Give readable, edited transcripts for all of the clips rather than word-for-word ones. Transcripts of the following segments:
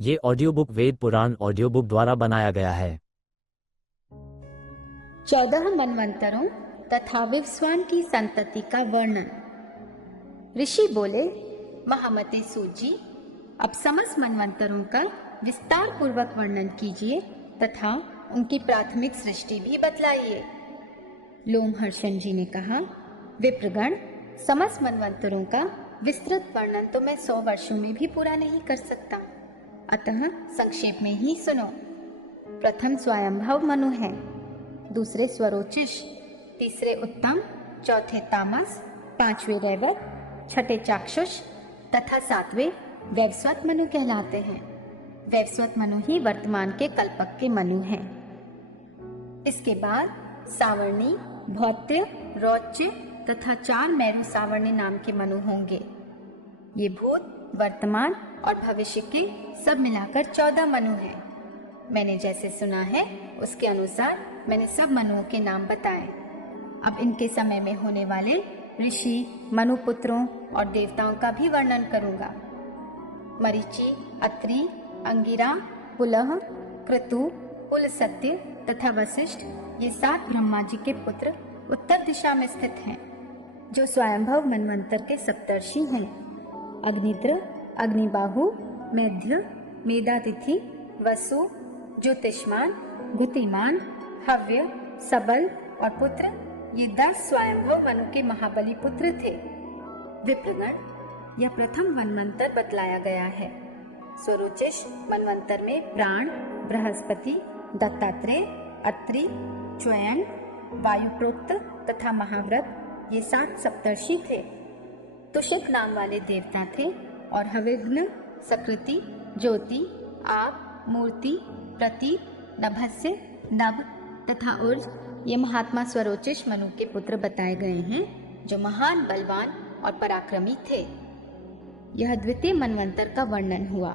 ये audio book Veda Purana audio book द्वारा बनाया गया है। 14 मनवंतरों तथा विवस्वान की संतति का वर्णन। ऋषि बोले, महामते सूत जी, अब समस्त मनवंतरों का विस्तार पूर्वक वर्णन कीजिए तथा उनकी प्राथमिक सृष्टि भी बतलाइए। लोमहर्षण जी ने कहा, विप्रगण, समस्त मनवंतरों का विस्तृत वर्णन तो मैं 100 वर्षों में भी पूरा नहीं कर सकता, अतः संक्षेप में ही सुनो। प्रथम स्वयंभव मनु है, दूसरे स्वरोचिष, तीसरे उत्तम, चौथे तामस, पांचवे रैवत, छठे चाक्षुष तथा सातवें वैवस्वत मनु कहलाते हैं। वैवस्वत मनु ही वर्तमान के कल्पक के मनु हैं। इसके बाद सावर्णी, भौत्य, रौच्य तथा 4 मेरु सावर्णी नाम के मनु होंगे। ये भूत, वर्तमान और भविष्य के सब मिलाकर 14 मनु हैं। मैंने जैसे सुना है उसके अनुसार मैंने सब मनुओं के नाम बताए। अब इनके समय में होने वाले ऋषि, मनुपुत्रों और देवताओं का भी वर्णन करूंगा। मरीचि, अत्रि, अंगिरा, पुलह, क्रतु, पुलसत्य तथा वशिष्ठ, ये 7 ब्रह्मा जी के पुत्र उत्तर दिशा में स्थित हैं, जो स्वयंभव मनवंतर के सप्तर्षि हैं। अग्निद्र, अग्निबाहु, मेध्य, मेधातिथि, वसु, ज्योतिष्मान, घुतिमान, हव्य, सबल और पुत्र, ये 10 स्वयंभव मनु के महाबली पुत्र थे। विप्रगण, यह प्रथम मनवंतर बतलाया गया है। स्वरोचिष मनवंतर में प्राण, बृहस्पति, दत्तात्रेय, अत्रि, च्वयन, वायुप्रोक्त तथा महाव्रत, ये 7 सप्तर्षि थे। तुषित नाम वाले देवता थे और हविघ्न, सकृति, ज्योति, आप, मूर्ति, प्रतीक, नभस्य, नभ तथा ऊर्ज, ये महात्मा स्वरोचिष मनु के पुत्र बताए गए हैं, जो महान, बलवान और पराक्रमी थे। यह द्वितीय मनवंतर का वर्णन हुआ।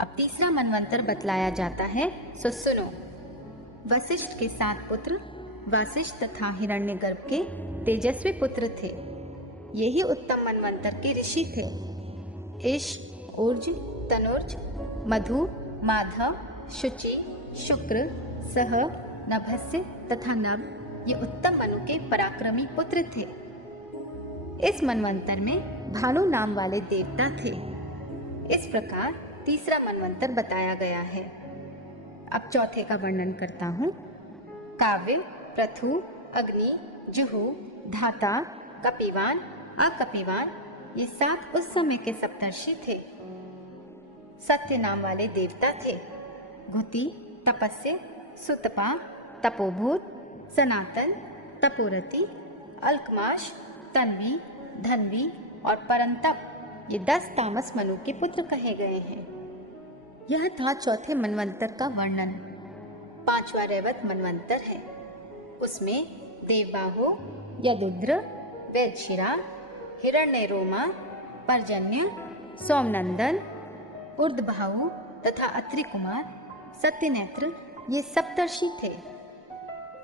अब तीसरा मनवंतर बतलाया जाता है, सो सुनो। वशिष्ठ के 7 पुत्र वासिष्ठ तथा हिरण्यगर्भ के तेजस्वी पुत्र थे। यही उत्तम मनवंतर के ऋषि थे। ईश, ऊर्ज, तनुर्ज, मधु, माधव, शुचि, शुक्र, सह, नभस्य तथा नभ, ये उत्तम मनु के पराक्रमी पुत्र थे। इस मनवंतर में भानु नाम वाले देवता थे। इस प्रकार तीसरा मनवंतर बताया गया है। अब चौथे का वर्णन करता हूँ। काव्य, पृथु, अग्नि, जुहु, धाता, कपिवान, अकपिवान, ये 7 उस समय के सप्तर्षि थे। सत्य नाम वाले देवता थे। घुति, तपस्य, सुतपा, तपोभूत, सनातन, तपोरति, अल्कमाश, तन्वी, धन्वी और परंतप, ये 10 तामस मनु के पुत्र कहे गए हैं। यह था चौथे मनवंतर का वर्णन। 5वां रैवत मनवंतर है। उसमें देवबाहु, यदुद्र, वेदशिरा, हिरण्यरोमा, पर्जन्य, सोमनंदन, ऊर्ध्वबाहु तथा अत्रि कुमार, सत्यनेत्र, ये सप्तर्षि थे।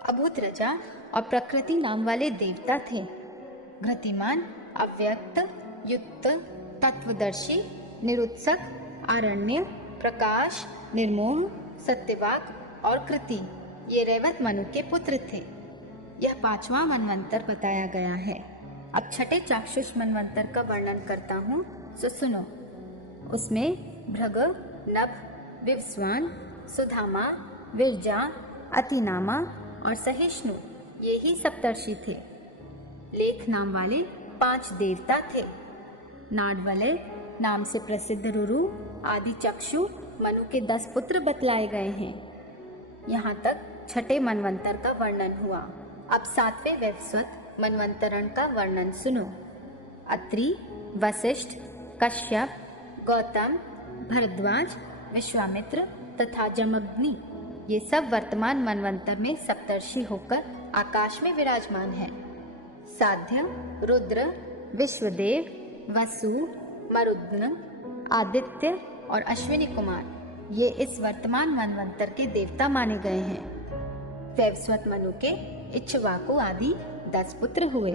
अभूतरजा और प्रकृति नाम वाले देवता थे। घृतिमान, अव्यक्त, युक्त, तत्वदर्शी, निरुत्सक, आरण्य, प्रकाश, निर्मोह, सत्यवाक और कृति, ये रैवत मनु के पुत्र थे। यह 5वां मनवंतर बताया गया है। अब छठे चाक्षुष मनवंतर का वर्णन करता हूँ, सो सुनो। उसमें भृग, नभ, विवस्वान, सुधामा, विरजा, अतिनामा और सहिष्णु, ये ही सप्तर्षि थे। लेख नाम वाले 5 देवता थे। नाडवलय नाम से प्रसिद्ध रुरु आदि चक्षु मनु के 10 पुत्र बतलाए गए हैं। यहाँ तक छठे मनवंतर का वर्णन हुआ। अब 7वें वैवस्वत मनवंतरण का वर्णन सुनो। अत्रि, वशिष्ठ, कश्यप, गौतम, भरद्वाज, विश्वामित्र तथा जमग्नि, ये सब वर्तमान मनवंतर में सप्तर्षि होकर आकाश में विराजमान है। साध्य, रुद्र, विश्वदेव, वसु, मरुद्गन, आदित्य और अश्विनी कुमार, ये इस वर्तमान मनवंतर के देवता माने गए हैं। वैवस्वत मनु के इक्ष्वाकु आदि 10 पुत्र हुए।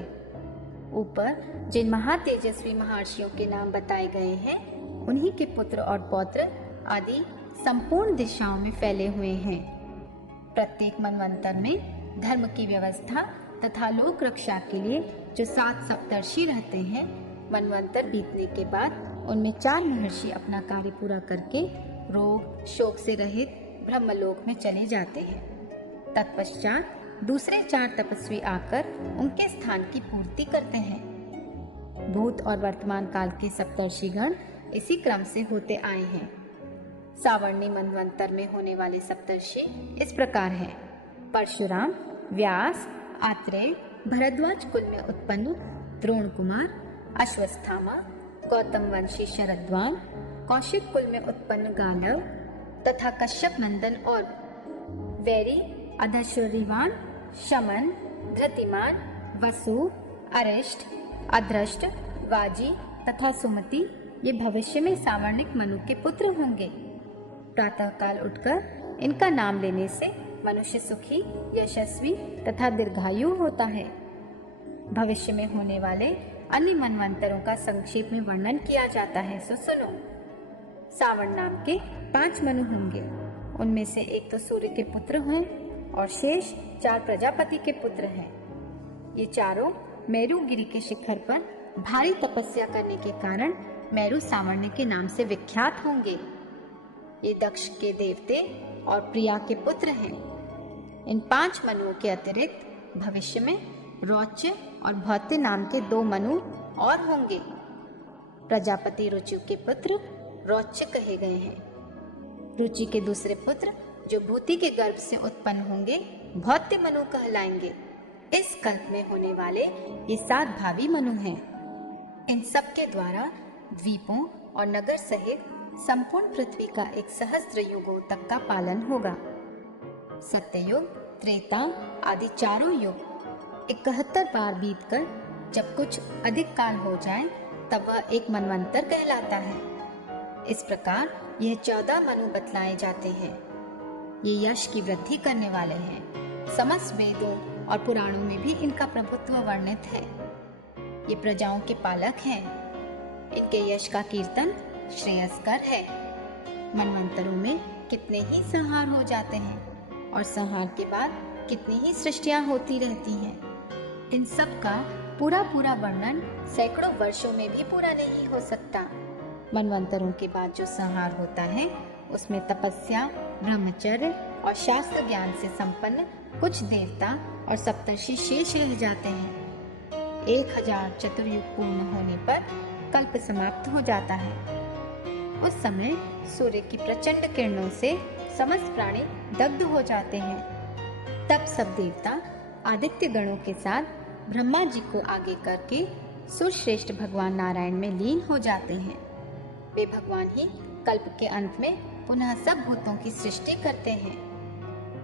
ऊपर जिन महातेजस्वी महर्षियों के नाम बताए गए हैं, उन्हीं के पुत्र और पौत्र आदि संपूर्ण दिशाओं में फैले हुए हैं। प्रत्येक मनवंतर में धर्म की व्यवस्था तथा लोक रक्षा के लिए जो 7 सप्तर्षि रहते हैं, मनवंतर बीतने के बाद उनमें 4 महर्षि अपना कार्य पूरा करके रोग शोक से रहित ब्रह्मलोक में चले जाते हैं। तत्पश्चात दूसरे 4 तपस्वी आकर उनके स्थान की पूर्ति करते हैं। भूत और वर्तमान काल के सप्तर्षिगण इसी क्रम से होते आए हैं। सावर्णी मनवंतर में होने वाले सप्तर्षि इस प्रकार हैं: परशुराम, व्यास, आत्रेय, भरद्वाज कुल में उत्पन्न द्रोण कुमार, अश्वत्थामा, गौतम वंशी शरद्वान, कौशिक कुल में उत्पन्न गालव तथा कश्यप नंदन और वैरी अधश्वरीवान, शमन, धृतिमान, वसु, अरिष्ट, अद्रष्ट, वाजी तथा सुमति ये भविष्य में सावर्णिक मनु के पुत्र होंगे। प्रातःकाल उठकर इनका नाम लेने से मनुष्य सुखी, यशस्वी तथा दीर्घायु होता है। भविष्य में होने वाले अन्य मनवंतरों का संक्षेप में वर्णन किया जाता है, सो सुनो। सावण नाम के 5 मनु होंगे। उनमें से एक तो सूर्य के पुत्र हैं और शेष 4 प्रजापति के पुत्र हैं। ये चारों मेरु गिरी के शिखर पर भारी तपस्या करने के कारण मेरु सावर्ण्य के नाम से विख्यात होंगे। ये दक्ष के देवते और प्रिया के पुत्र हैं। इन 5 मनुओं के अतिरिक्त भविष्य में रौच्य और भौत्य नाम के 2 मनु और होंगे। प्रजापति रुचि के पुत्र रौच्य कहे गए हैं। रुचि के दूसरे पुत्र जो भूति के गर्भ से उत्पन्न होंगे भौत्य मनु कहलाएंगे। इस कल्प में होने वाले ये 7 भावी मनु हैं। इन सब के द्वारा द्वीपों और नगर सहित संपूर्ण पृथ्वी का एक सहस्त्र युगों तक का पालन होगा। सत्ययुग, त्रेता आदि चारों युग 71 बार बीतकर जब कुछ अधिक काल हो जाए तब वह एक मनवंतर कहलाता है। इस प्रकार यह 14 मनु बतलाए जाते हैं। ये यश की वृद्धि करने वाले हैं। समस्त वेदों और पुराणों में भी इनका प्रभुत्व वर्णित है। ये प्रजाओं के पालक हैं। इनके यश का कीर्तन श्रेयस्कर है। मनवंतरों में कितने ही संहार हो जाते हैं और संहार के बाद कितनी ही सृष्टियां होती रहती हैं। इन सब का पूरा वर्णन सैकड़ों वर्षों में भी पूरा नहीं हो सकता। मनवंतरों के बाद जो संहार होता है उसमें तपस्या, ब्रह्मचर्य और शास्त्र ज्ञान से संपन्न कुछ देवता और सप्तर्षि शेष रह जाते हैं। 1000 चतुर्युग पूर्ण होने पर कल्प समाप्त हो जाता है। उस समय सूर्य की प्रचंड किरणों से समस्त प्राणी दग्ध हो जाते हैं। तब सब देवता आदित्य गणों के साथ ब्रह्मा जी को आगे करके सुरश्रेष्ठ भगवान नारायण में लीन हो जाते हैं। वे भगवान ही कल्प के अंत में पुनः सब भूतों की सृष्टि करते हैं।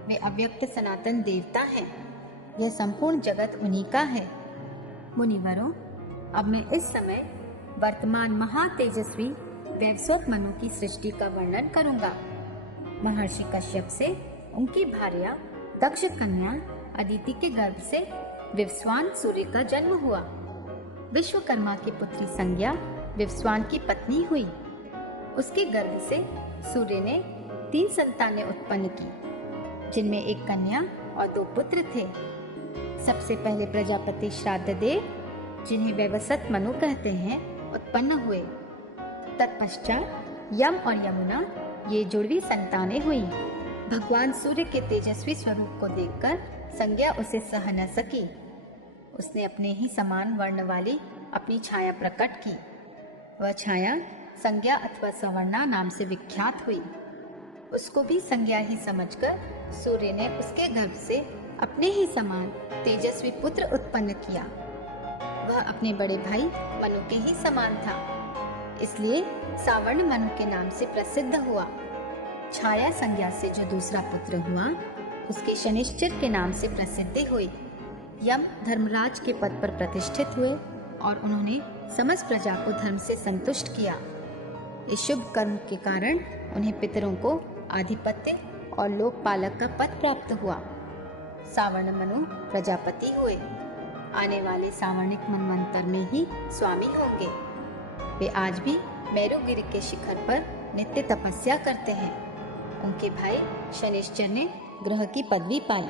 वे अव्यक्त सनातन देवता हैं। यह संपूर्ण जगत उन्हीं का है। मुनिवरों, अब मैं इस समय वर्तमान महातेजस्वी वैवस्वत मनु की सृष्टि का वर्णन करूंगा। महर्षि कश्यप से उनकी भार्या दक्ष कन्या अदिति के गर्भ से विवस्वान सूर्य का जन्म हुआ। विश्वकर्मा की पुत्री संज्ञा विवस्वान की पत्नी हुई। उसके गर्भ से सूर्य ने 3 संतानें उत्पन्न की, जिनमें एक कन्या और 2 पुत्र थे। सबसे पहले प्रजापति श्राद्धदेव, जिन्हें वैवस्वत मनु कहते हैं, उत्पन्न हुए। तत्पश्चात यम और यमुना ये जुड़वी संतानें हुई। भगवान सूर्य के तेजस्वी स्वरूप को देखकर संज्ञा उसे सह न सकी। उसने अपने ही समान वर्ण वाली अपनी छाया प्रकट की। वह छाया संज्ञा अथवा सवर्णा नाम से विख्यात हुई। उसको भी संज्ञा ही समझकर सूर्य ने उसके गर्भ से अपने ही समान तेजस्वी पुत्र उत्पन्न किया। वह अपने बड़े भाई मनु के ही समान था, इसलिए सावर्ण मनु के नाम से प्रसिद्ध हुआ। छाया संज्ञा से जो दूसरा पुत्र हुआ उसके शनिश्चर के नाम से प्रसिद्धि हुई। यम धर्मराज के पद पर प्रतिष्ठित हुए और उन्होंने समस्त प्रजा को धर्म से संतुष्ट किया। इस शुभ कर्म के कारण उन्हें पितरों को आधिपत्य और लोकपालक का पद प्राप्त हुआ। सावर्ण मनु प्रजापति हुए। आने वाले सावर्णिक मनवंतर में ही स्वामी होंगे। वे आज भी मेरुगिरि के शिखर पर नित्य तपस्या करते हैं। उनके भाई शनिश्चर ने ग्रह की पदवी पाई।